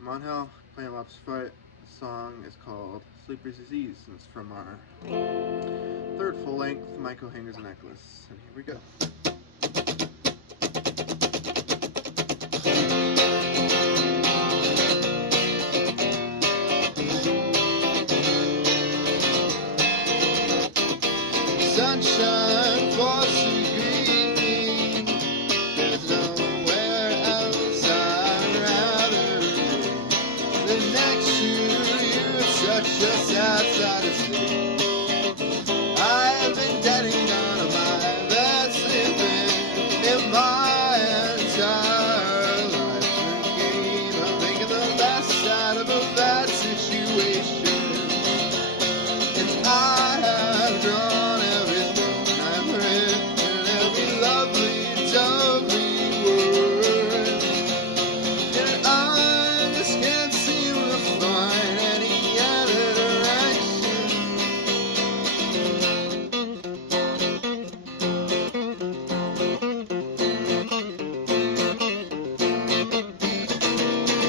I'm on Hell, playing lobsterfight. The song is called Sleeper's Disease, and it's from our third full-length Maiko Hangers and Necklace. And here we go. Sunshine falls to greet me. There's nowhere else I'd rather be than next to you. It's such a sad sight to see. I have been getting down on my bed, sleeping in my entire life, drinking, I'm making the best out of a bad situation. And I have drawn everything I've written, every lovely, lovely word, and I just can't seem to find any other direction.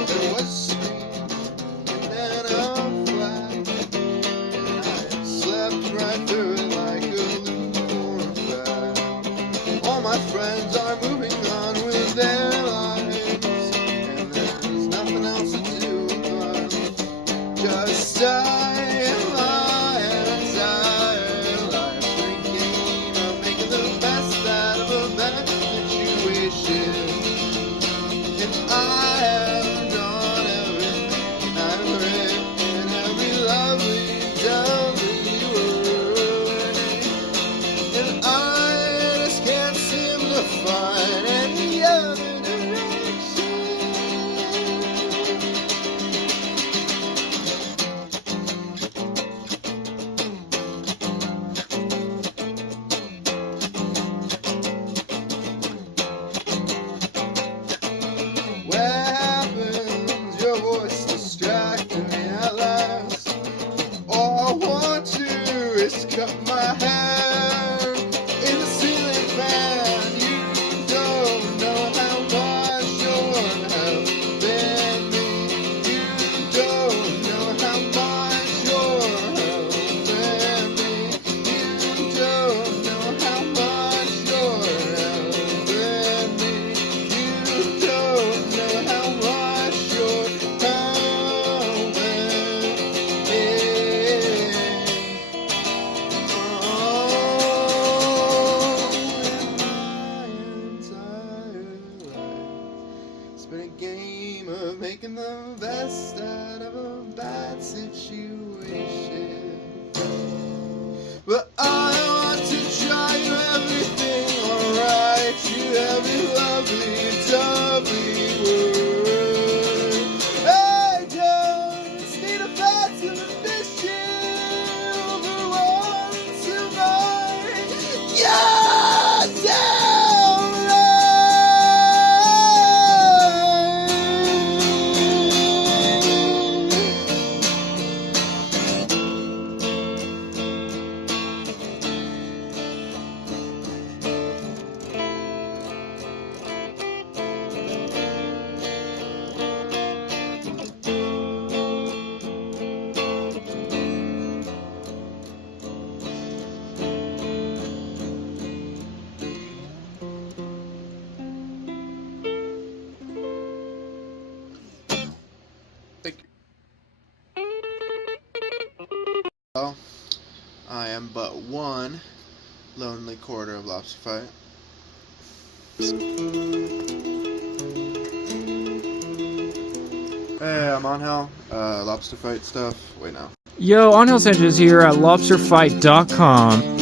There was a scream and then a flash, and I slept right through it like a lukewarm fire. All my friends are moving on with their lives, and there's nothing else to do but just stay in my entire life, drinking, I'm making the best out of a bad situation. And I have done everything I've written, every lovely, lovely word, and I just can't seem to find any other direction. Where happens your voice distracting me at last? All I want to is cut my hair in the ceiling fan. You don't know how much you're helping me. You don't know how much you're helping me. You don't know how much you're helping me. You don't know how much you're helping me. It's been a game of making the best out of a bad situation. But I want to try you everything, alright, you every lovely, lovely word. I just need a fast ambition for once in my goddamn life. Thank you. Well, I am but one lonely quarter of lobsterfight. Hey, I'm on Hell. Lobsterfight stuff. Wait, no. Yo, On Hell Sanchez here at lobsterfight.com.